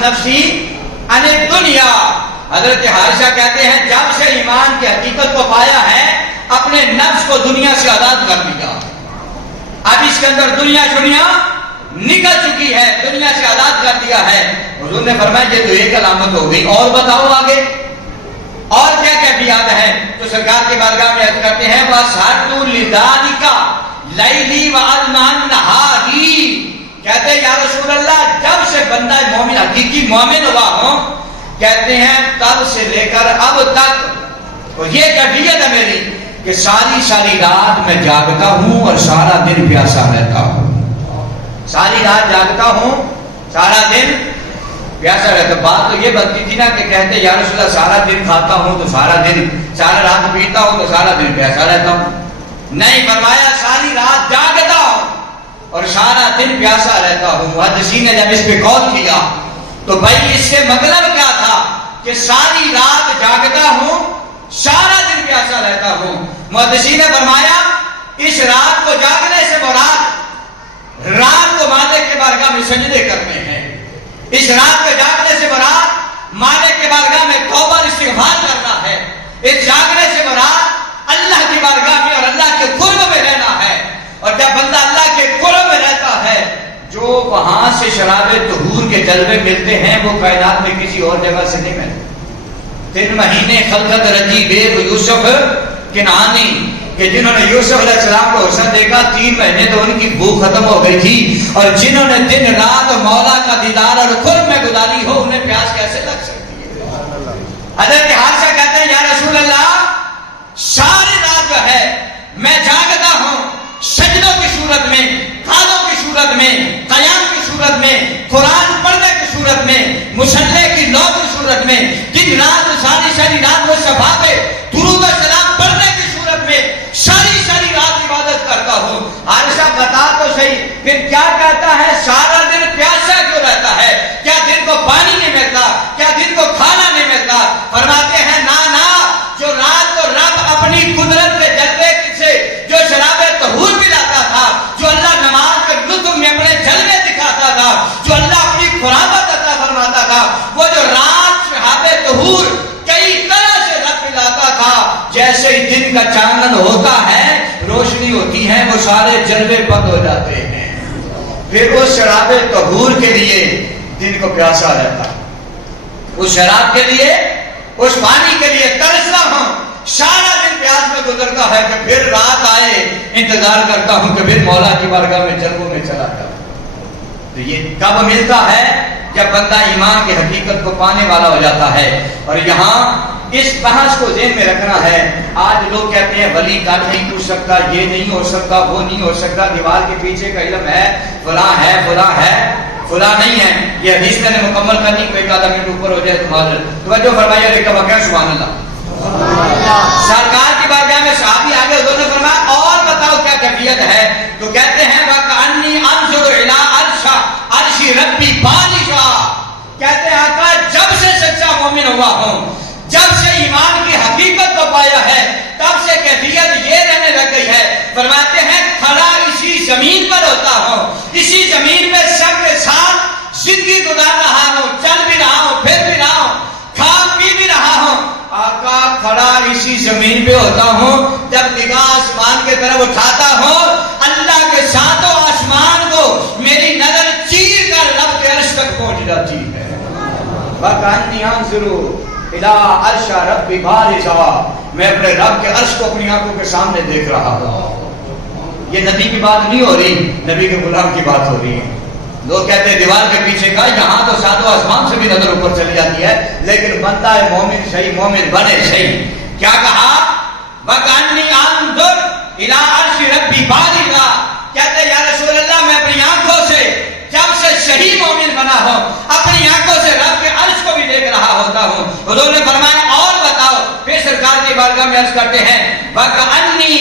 نفسی ان دنیا. حضرت عائشہ کہتے ہیں جب سے ایمان کی حقیقت کو پایا ہے اپنے نفس کو دنیا سے آزاد کر دیا. اب اس کے اندر دنیا نکل چکی ہے, دنیا سے آزاد کر دیا ہے. حضور نے فرمایا یہ تو ایک علامت ہو گئی, اور بتاؤ آگے اور کیا کیفیات ہے. تو سرکار کی بارگاہ میں عرض کرتے ہیں وَاسْحَرْتُ لِذَٰلِكَ لَيْلِي وَأَذْمَانْ نَهَارِي. کہتے ہیں یا رسول اللہ جب سے بندہ مومن حقیقی مومن ہوا ہوں, کہتے ہیں تب سے لے کر اب تک تو یہ کیفیت ہے میری کہ ساری رات میں جاگتا ہوں اور سارا دن پیاسا رہتا ہوں. ساری رات جاگتا ہوں, سارا دن پیاسا رہتا. بات تو یہ بنتی تھی نا کہ کہتے یا رسول اللہ سارا دن کھاتا ہوں تو سارا دن, سارا رات پیتا ہوں تو سارا دن پیاسا رہتا ہوں. نہیں, فرمایا ساری رات جاگتا ہوں اور سارا دن پیاسا رہتا ہوں. محدثین نے جب اس پہ غور کیا تو بھائی اس سے مطلب کیا تھا کہ ساری رات جاگتا ہوں سارا دن پیاسا رہتا ہوں. محدثین نے فرمایا اس رات کو جاگنے سے مراد رات کو مالک کے بارگاہ میں سجدے کرنے ہیں. اس رات کو جاگنے سے مراد مالک کے بارگاہ میں توبہ اور استغفار کرنا ہے. اس جاگنے سے مراد اللہ کی بارگاہ میں اور اللہ کے قرب میں رہنا ہے. اور جب بندہ اللہ کے قرب میں رہتا ہے جو وہاں سے شراب طہور کے جلوے ملتے ہیں وہ کائنات میں کسی اور جگہ سے نہیں ملتے. 3 مہینے خلقت رجی بے یوسف کنعانی کہ جنہوں نے یوسف علیہ السلام کو حسن دیکھا 3 مہینے تو ان کی بھوک ختم ہو گئی تھی, اور جنہوں نے دن رات مولا کا دیدار اور قرب میں گزاری ہو انہیں پیاس کیسے لگ سکتی ہے. حضرت عائشہ کہتے ہیں یا رسول اللہ ساری رات جو ہے میں جاگتا ہوں سجدوں کی صورت میں, قیاموں کی صورت میں, قیام کی صورت میں, قرآن پڑھنے کی صورت میں, مصلی کی لو کی صورت میں, دن رات ساری رات وہ صفا پہ درود و سلام پڑھنے کی صورت میں ساری رات عبادت کرتا ہوں. عائشہ بتا تو صحیح پھر کیا کہتا ہے سارا دن پیاسا کیوں رہتا ہے؟ کیا دن کو پانی نہیں ملتا؟ کیا دن کو کھانا نہیں ملتا؟ فرماتے ہیں نا جو رات کو رب اپنی قدرت کے جلوے سے جو شراب طہور پلاتا تھا, جو اللہ نماز کے لطف میں اپنے جلوے دکھاتا تھا, جو اللہ اپنی قرابت عطا فرماتا تھا, وہ جو رات شراب طہور کئی طرح سے رب پلاتا تھا. جیسے ہی دن کا چاندن ہوتا ہے روشنی ہوتی ہے وہ سارے جلوے بند ہو جاتے ہیں. پھر اس شراب طہور کے لیے دن کو پیاسا رہتا, اس شراب کے لیے اس پانی کے لیے ترستا ہوں, سارا دن پیاس میں گزرتا ہے کہ پھر رات آئے انتظار کرتا ہوں کہ پھر مولا کی بارگاہ میں جلووں میں چلا جاؤں. تو یہ کب ملتا ہے؟ جب بندہ ایمان کی حقیقت کو پانے والا ہو جاتا ہے. اور یہاں اس بحث کو ذہن میں رکھنا ہے. آج لوگ کہتے ہیں ولی کر نہیں پوچھ سکتا, یہ نہیں ہو سکتا, وہ نہیں ہو سکتا, دیوار کے پیچھے کا علم ہے, فلاں ہے فلاں نہیں ہے. یہ حدیث میں نے مکمل کرنی کو 1 آدھا منٹ اوپر ہو جائے توجہ فرمائیے. دیکھا واقعہ سبحان اللہ. سرکار کی بارگاہ میں صحابی آگے حضور نے فرمایا اور بتاؤ کیا کیفیت ہے؟ تو کہتے ہیں وَكَأَنِّي أَنظُرُ إِلَىٰ عَرْشِ رَبِّي بَالِغًا. کہتے ہیں آقا جب سے سچا مومن ہوا ہوں, جب سے ایمان کی حقیقت کو پایا ہے تب سے کیفیت یہ رہنے لگ گئی ہے. فرماتے ہیں کھڑا اسی زمین پر ہوتا ہوں, اسی زمین میں سب کے ساتھ زندگی گزار رہا ہوں, چل بھی رہا ہوں, پھر بھی رہا ہوں, کھا پی بھی رہا ہوں. آقا کھڑا اسی زمین پہ ہوتا ہوں, جب نگاہ آسمان کی طرف اٹھاتا ہوں اللہ کے ساتوں آسمان کو میری نظر چیر کر رب کے عرش تک پہنچ جاتی ہے. وَكَأَنِّي أَنظُرُ إِلَىٰ عَرْشِ رَبِّي بَالِغًا. میں اپنے رب کے عرش کو اپنی آنکھوں کے سامنے دیکھ رہا ہوں. یہ نبی کی بات نہیں ہو رہی, نبی کے غلام کی بات ہو رہی ہے. لوگ کہتے ہیں دیوار کے پیچھے کا, یہاں تو ساتوں آسمان سے بھی نظر اوپر چلی جاتی ہے, لیکن بندہ ہے مومن صحیح, مومن بنے صحیح. کیا کہا؟ وَكَأَنِّي أَنظُرُ إِلَىٰ عَرْشِ رَبِّي بَالِغًا. کہتے ہیں یا رسول اللہ میں اپنی آنکھوں سے جب سے صحیح مومن بنا ہوں اپنی آنکھوں سے رب کے عرش کو بھی دیکھ رہا ہوتا ہوں. حضور نے فرمایا اور بتاؤ. پھر سرکار کی بارگاہ میں عرض کرتے ہیں وَكَأَنِّي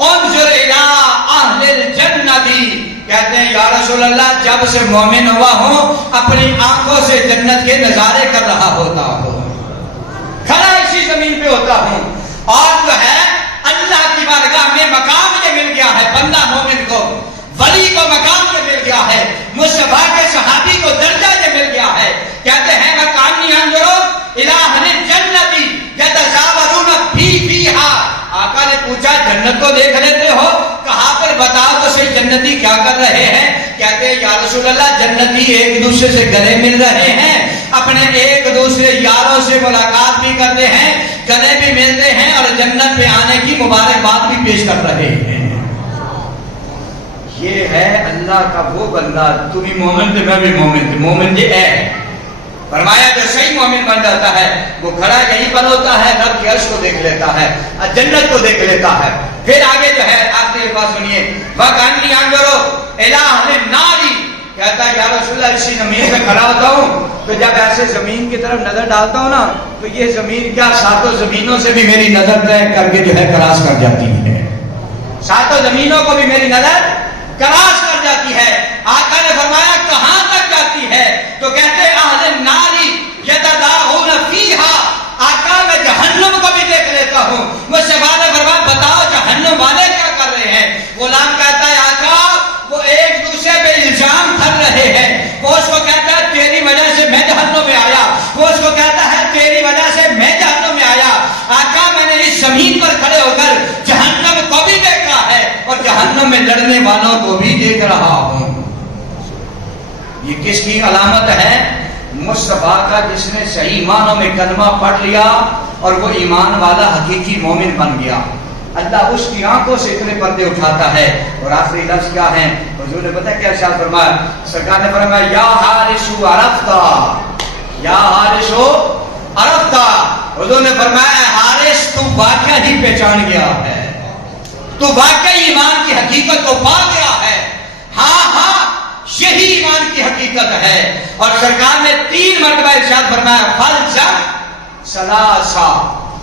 أَنظُرُ إِلَىٰ أَهْلِ الْجَنَّةِ. کہتے ہیں یا رسول اللہ جب سے مومن ہوا ہوں اپنی آنکھوں سے جنت کے نظارے کر رہا ہوتا ہوں, کھڑا اسی زمین پہ ہوتا ہوں. اور جو ہے اللہ کی بارگاہ میں مقام یہ مل گیا ہے بندہ مومن کو, ولی کو مقام یہ مل گیا ہے, مصطفیٰ کے صحابی کو درجہ یہ مل گیا ہے. کیا جنتی کیا کر رہے ہیں؟ کہتے ہیں یا رسول اللہ جنتی ایک دوسرے سے گلے مل رہے ہیں، اپنے ایک دوسرے یاروں سے ملاقات بھی کرتے ہیں، گلے بھی ملتے ہیں اور جنت پہ آنے کی مبارکباد بھی پیش کر رہے ہیں۔ یہ ہے اللہ کا وہ بندہ، تو بھی مومن تھے میں بھی مومن تھے، مومن یہ ہے۔ فرمایا جو صحیح مومن بن جاتا ہے وہ کھڑا یہیں پر ہوتا ہے، رب کے عرش کو دیکھ لیتا ہے، جنت کو دیکھ لیتا ہے۔ پھر آگے جو ہے آخری الفاظ سنیے، وَقَنِّي أَنظُرُ إِلَىٰ أَهْلِ النَّارِ، کہتا ہے یا رسول اللہ اسی زمین پہ کھڑا ہوتا ہوں تو جب ایسے زمین کی طرف نظر ڈالتا ہوں نا تو یہ زمین کیا ساتوں زمینوں سے بھی میری نظر طے کر کے جو ہے کراس کر جاتی ہے، ساتوں زمینوں کو بھی میری نظر کراس کر جاتی ہے۔ آقا نے فرمایا کہاں تک جاتی ہے؟ تو کہتے ہیں اہل النار یتداعون فیہا، آقا میں جہنم کو بھی دیکھ لیتا ہوں۔ وہ شفاعت نے فرمایا بتاؤ جہنم والے کیا کر رہے ہیں؟ غلام کہتا ہے آقا وہ ایک دوسرے پہ الزام دھر رہے ہیں، وہ اس کو کہتا ہے تیری وجہ سے میں جہنم میں آیا، وہ اس کو کہتا ہے تیری وجہ سے میں جہنم میں آیا۔ آقا میں نے اس زمین پر کھڑے ہو کر جہنم کو بھی دیکھا ہے اور جہنم میں لڑنے والوں کو بھی دیکھ رہا ہوں۔ یہ کس کی علامت ہے؟ مصطفیٰ کا، جس نے صحیح معنوں میں کلمہ پڑھ لیا اور وہ ایمان والا حقیقی مومن بن گیا۔ اللہ اس کی آنکھوں سے اتنے پردے اٹھاتا ہے۔ اور آخری لفظ کیا ہے؟ حضور نے پتہ کیا ارشاد فرمایا؟ سرکار نے فرمایا یا حارث عرفتا، یا حارث عرفتا، حضور نے فرمایا حارث تو واقعہ ہی پہچان گیا ہے، تو واقعی ایمان کی حقیقت کو پا گیا ہے۔ ہاں ہاں یہی ایمان کی حقیقت ہے۔ اور سرکار نے 3 مرتبہ ارشاد فرمایا فلزم ثلاثا،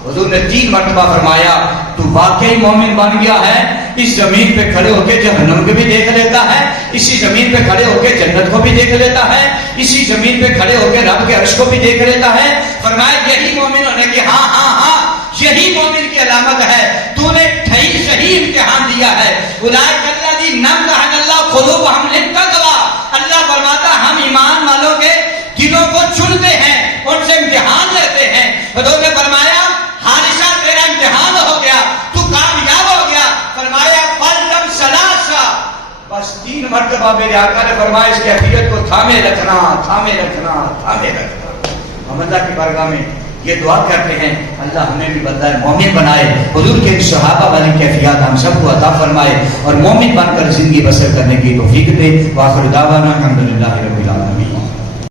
حضور نے 3 مرتبہ فرمایا تو واقعی مومن بن گیا ہے۔ اس زمین پہ کھڑے ہو کے جہنم کو بھی دیکھ لیتا ہے، اسی زمین پہ کھڑے ہو کے جنت کو بھی دیکھ لیتا ہے، اسی زمین پہ کھڑے ہو کے رب کے عرش کو بھی دیکھ لیتا ہے۔ فرمایا یہی مومن ہونے کی، ہاں ہاں ہاں یہی مومن کی علامت ہے۔ تو نے صحیح امتحان دیا ہے۔ اولئک الذین امتحن اللہ قلوبہم للتقویٰ، اللہ فرماتا ہم ایمان والوں کے دلوں کو چنتے ہیں، ان سے امتحان لیتے ہیں۔ حضور نے فرمایا حارثہ تیرا امتحان ہو گیا، تو کامیاب ہو گیا۔ فرمایا فلزم ثلاثا، بس 3 مرتبہ میرے آقا نے فرمایا اس کیفیت کو تھامے رکھنا، تھامے رکھنا، تھامے رکھنا۔ ہم اللہ کی بارگاہ میں یہ دعا کرتے ہیں اللہ ہمیں بھی بندہ مومن بنائے، حضور کے صحابہ والی کیفیات ہم سب کو عطا فرمائے اور مومن بن کر زندگی بسر کرنے کی توفیق دے۔ وآخر دعوانا الحمدللہ رب العالمین۔